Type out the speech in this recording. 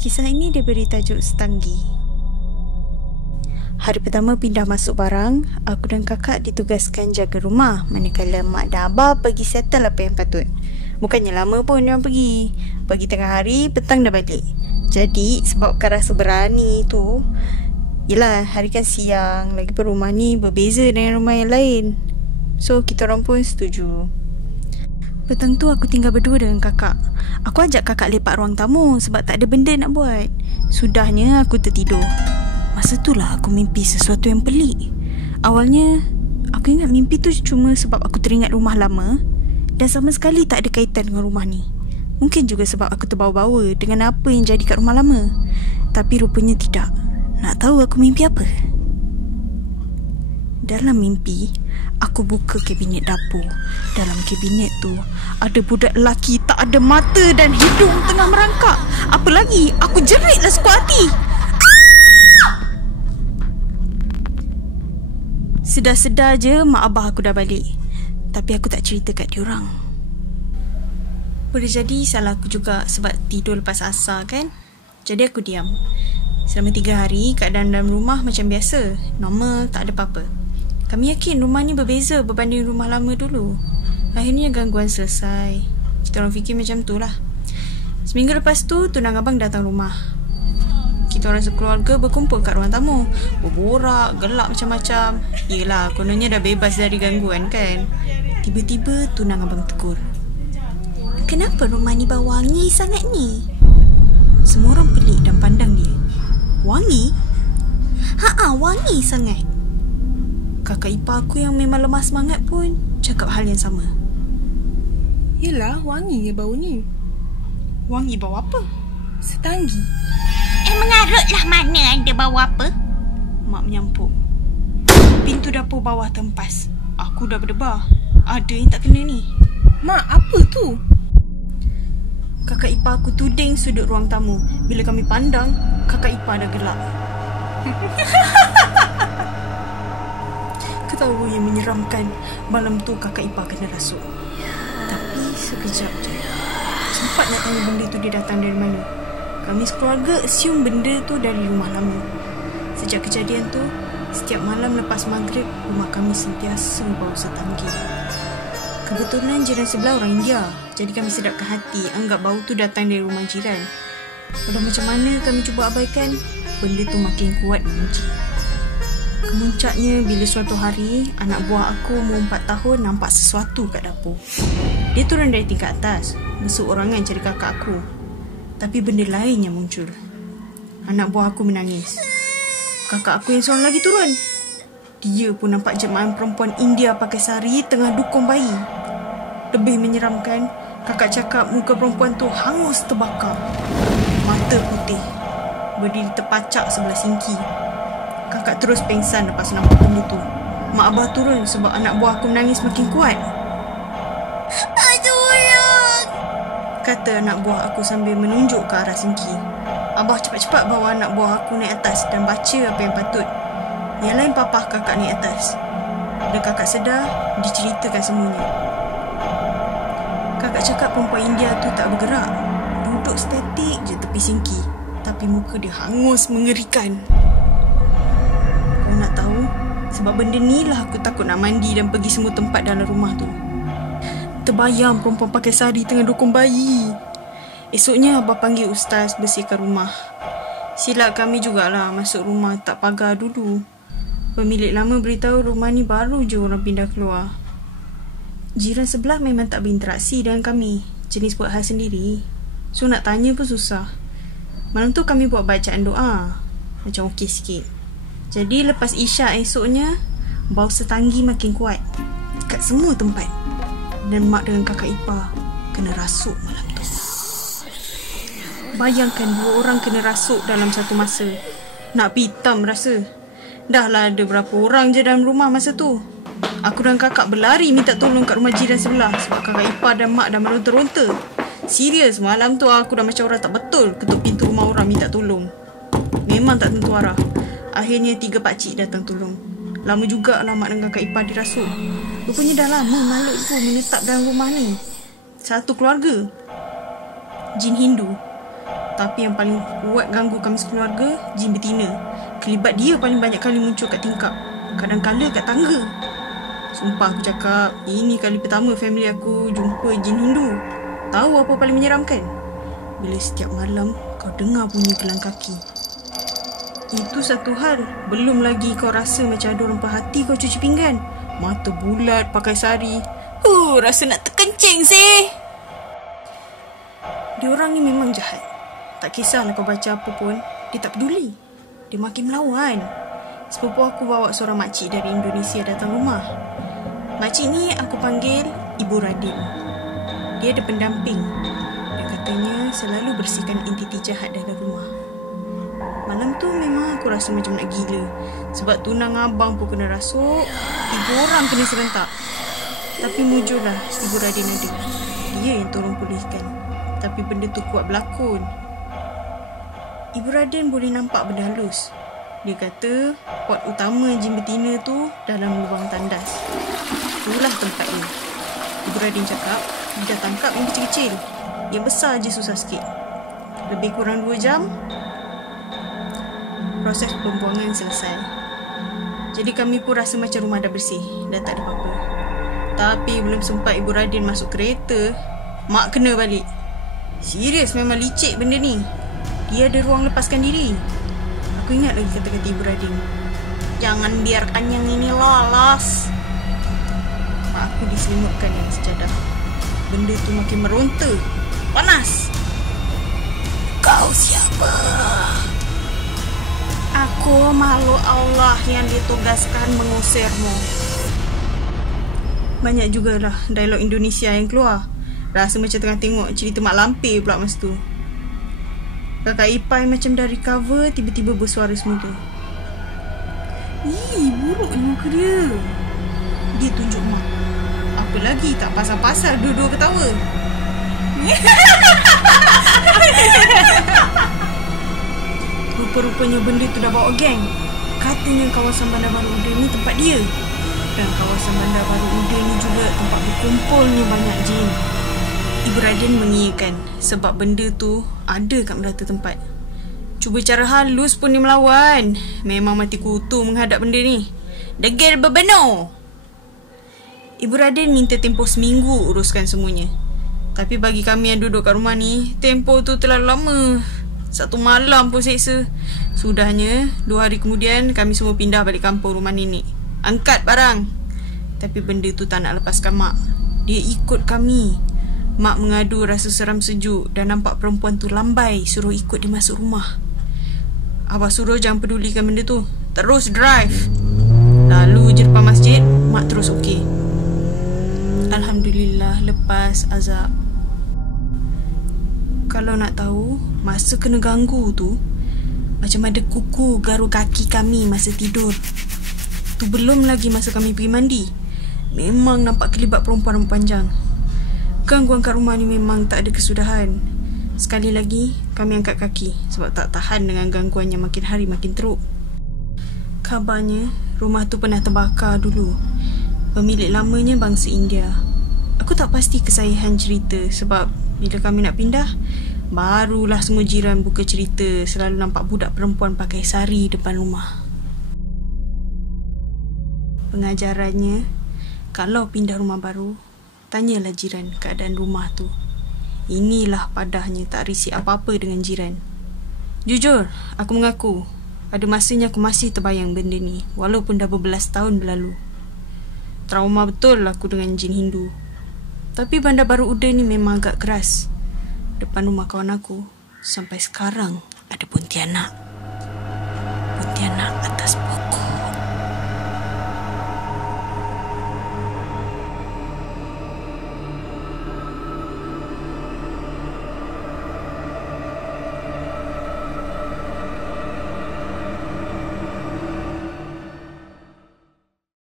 Kisah ini diberi tajuk Setanggi. Hari pertama pindah masuk barang, aku dan kakak ditugaskan jaga rumah manakala mak dan abah pergi settle apa yang patut. Bukannya lama pun diorang pergi. Pagi tengah hari, petang dah balik. Jadi sebabkan rasa berani tu, yelah hari kan siang, lagipun rumah ni berbeza dengan rumah yang lain. So kita orang pun setuju. Petang tu aku tinggal berdua dengan kakak. Aku ajak kakak lepak ruang tamu sebab tak ada benda nak buat. Sudahnya aku tertidur. Masa tu lah aku mimpi sesuatu yang pelik. Awalnya aku ingat mimpi tu cuma sebab aku teringat rumah lama dan sama sekali tak ada kaitan dengan rumah ni. Mungkin juga sebab aku terbawa-bawa dengan apa yang jadi kat rumah lama. Tapi rupanya tidak. Nak tahu aku mimpi apa? Dalam mimpi, aku buka kabinet dapur. Dalam kabinet tu, ada budak lelaki tak ada mata dan hidung tengah merangkak. Apa lagi, aku jeritlah sekuat hati. Sedar-sedar je mak abah aku dah balik. Tapi aku tak cerita kat diorang. Boleh jadi salah aku juga sebab tidur lepas asar kan. Jadi aku diam. Selama 3 hari, keadaan dalam rumah macam biasa. Normal, tak ada apa-apa. Kami yakin rumah ni berbeza berbanding rumah lama dulu. Akhirnya gangguan selesai. Kita orang fikir macam tu lah. Seminggu lepas tu, tunang abang datang rumah. Kita orang sekeluarga berkumpul kat ruang tamu. Berborak, gelak macam-macam. Yelah, kononnya dah bebas dari gangguan kan. Tiba-tiba tunang abang tegur. Kenapa rumah ni bau wangi sangat ni? Semua orang pelik dan pandang dia. Wangi? Haa, wangi sangat. Kakak ipar aku yang memang lemah semangat pun cakap hal yang sama. Yelah, wangi bau ni. Wangi bau apa? Setanggi. Mengarutlah mana ada bau apa? Mak menyampuk. Pintu dapur bawah terhempas. Aku dah berdebar. Ada yang tak kena ni. Mak, apa tu? Kakak ipar aku tuding sudut ruang tamu. Bila kami pandang, kakak ipar dah gelap. Ketawa yang menyeramkan. Malam tu kakak ipar kena rasuk. Tapi sekejap je. Sempat nak tanya benda tu dia datang dari mana. Kami sekeluarga assume benda tu dari rumah lama. Sejak kejadian tu, setiap malam lepas maghrib, rumah kami sentiasa bau setanggi. Kebetulan jiran sebelah orang India. Jadi kami sedapkan hati anggap bau tu datang dari rumah jiran. Walau macam mana kami cuba abaikan, benda tu makin kuat mengunci. Kemuncaknya bila suatu hari, anak buah aku umur 4 tahun nampak sesuatu kat dapur. Dia turun dari tingkat atas, berseorangan cari kakak aku. Tapi benda lain yang muncul. Anak buah aku menangis. Kakak aku yang seorang lagi turun. Dia pun nampak jemaah perempuan India pakai sari tengah dukung bayi. Lebih menyeramkan, kakak cakap muka perempuan tu hangus terbakar. Mata putih. Berdiri terpacak sebelah sinki. Kakak terus pengsan lepas nampak benda tu. Mak abah turun sebab anak buah aku menangis makin kuat. Tolong! Kata anak buah aku sambil menunjuk ke arah sinki. Abah cepat-cepat bawa anak buah aku naik atas dan baca apa yang patut. Yang lain papah kakak naik atas. Bila kakak sedar, diceritakan semuanya. Kakak cakap perempuan India tu tak bergerak. Duduk statik je tepi sinki. Tapi muka dia hangus mengerikan. Kau nak tahu? Sebab benda ni lah aku takut nak mandi dan pergi semua tempat dalam rumah tu. Terbayang perempuan pakai sari tengah dukung bayi. Esoknya abah panggil ustaz bersihkan rumah. Silap kami jugalah masuk rumah tak pagar dulu. Pemilik lama beritahu rumah ni baru je orang pindah keluar. Jiran sebelah memang tak berinteraksi dengan kami. Jenis buat hal sendiri. So nak tanya pun susah. Malam tu kami buat bacaan doa. Macam okey sikit. Jadi lepas isyak esoknya, bau setanggi makin kuat. Kat semua tempat. Dan mak dengan kakak ipar kena rasuk malam tu. Bayangkan 2 orang kena rasuk dalam satu masa. Nak pitam rasa. Dah lah ada berapa orang je dalam rumah masa tu. Aku dan kakak berlari minta tolong kat rumah jiran sebelah sebab kakak ipar dan mak dah meronta-ronta. Serius, malam tu aku dah macam orang tak betul ketuk pintu rumah orang minta tolong. Memang tak tentu arah. Akhirnya 3 pakcik datang tolong. Lama jugalah mak dan kakak ipar dirasuk. Rupanya dah lama makhluk tu menetap dalam rumah ni. Satu keluarga. Jin Hindu. Tapi yang paling kuat ganggu kami sekeluarga, jin betina. Kelibat dia paling banyak kali muncul kat tingkap. Kadang-kala kat tangga. Sumpah aku cakap, ini kali pertama family aku jumpa jin Hindu. Tahu apa paling menyeramkan? Bila setiap malam kau dengar bunyi gelang kaki. Itu satu hal. Belum lagi kau rasa macam ada orang perhati kau cuci pinggan. Mata bulat pakai sari. Rasa nak terkencing sih. Diorang ni memang jahat. Tak kisahlah kau baca apa pun, dia tak peduli. Dia makin melawan. Sepupu aku bawa seorang makcik dari Indonesia datang rumah. Makcik ni aku panggil Ibu Radin. Dia ada pendamping. Dia katanya selalu bersihkan entiti jahat dalam rumah. Malam tu memang aku rasa macam nak gila. Sebab tunang abang pun kena rasuk, 3 orang kena serentak. Tapi mujurlah Ibu Radin ada. Dia yang tolong pulihkan. Tapi benda tu kuat berlakon. Ibu Radin boleh nampak benda halus. Dia kata pot utama jin betina tu dalam lubang tandas. Itulah tempatnya. Ibu Radin cakap dia tangkap yang kecil-kecil. Yang besar je susah sikit. Lebih kurang 2 jam proses pembuangan selesai. Jadi kami pun rasa macam rumah dah bersih. Dah tak ada apa-apa. Tapi belum sempat Ibu Radin masuk kereta, mak kena balik. Serius memang licik benda ni. Dia ada ruang lepaskan diri. Aku ingat lagi kata-kata Ibu Radin. Jangan biarkan yang ini lolos. Mak aku diselimutkan dengan sejadah. Benda tu makin meronta. Panas. Kau siapa? Aku makhluk Allah yang ditugaskan mengusirmu. Banyak jugalah dialog Indonesia yang keluar. Rasa macam tengah tengok cerita Mak Lampir pula masa tu. Kakak Ipai macam dah recover, tiba-tiba bersuara semula. Buruk muka dia. Dia tunjuk mak. Apa lagi tak pasal-pasal dua-dua ketawa. Rupa-rupanya benda tu dah bawa geng. Katanya kawasan Bandar Baru Uda ni tempat dia. Dan kawasan Bandar Baru Uda ni juga tempat berkumpulnya banyak jin. Ibu Radin mengiyakan sebab benda tu ada kat merata tempat. Cuba cara halus pun dia melawan. Memang mati kutu menghadap benda ni. Degil berbenar. Ibu Radin minta tempoh seminggu uruskan semuanya. Tapi bagi kami yang duduk kat rumah ni, tempoh tu terlalu lama. 1 malam pun seksa. Sudahnya 2 hari kemudian kami semua pindah balik kampung rumah nenek. Angkat barang. Tapi benda tu tak nak lepaskan mak. Dia ikut kami. Mak mengadu rasa seram sejuk dan nampak perempuan tu lambai suruh ikut dia masuk rumah. Abah suruh jangan pedulikan benda tu. Terus drive. Lalu je depan masjid, mak terus okey. Alhamdulillah lepas azab. Kalau nak tahu, masa kena ganggu tu, macam ada kuku garu kaki kami masa tidur. Tu belum lagi masa kami pergi mandi. Memang nampak kelibat perempuan rambut panjang. Gangguan kat rumah ni memang tak ada kesudahan. Sekali lagi, kami angkat kaki sebab tak tahan dengan gangguan yang makin hari makin teruk. Kabarnya, rumah tu pernah terbakar dulu. Pemilik lamanya bangsa India. Aku tak pasti kesahihan cerita sebab bila kami nak pindah, barulah semua jiran buka cerita selalu nampak budak perempuan pakai sari depan rumah. Pengajarannya, kalau pindah rumah baru, tanyalah jiran keadaan rumah tu. Inilah padahnya tak risik apa-apa dengan jiran. Jujur, aku mengaku, ada masanya aku masih terbayang benda ni walaupun dah berbelas tahun berlalu. Trauma betul aku dengan jin Hindu. Tapi Bandar Baru Uda ni memang agak keras. Depan rumah kawan aku, sampai sekarang ada Pontianak. Pontianak atas pokok.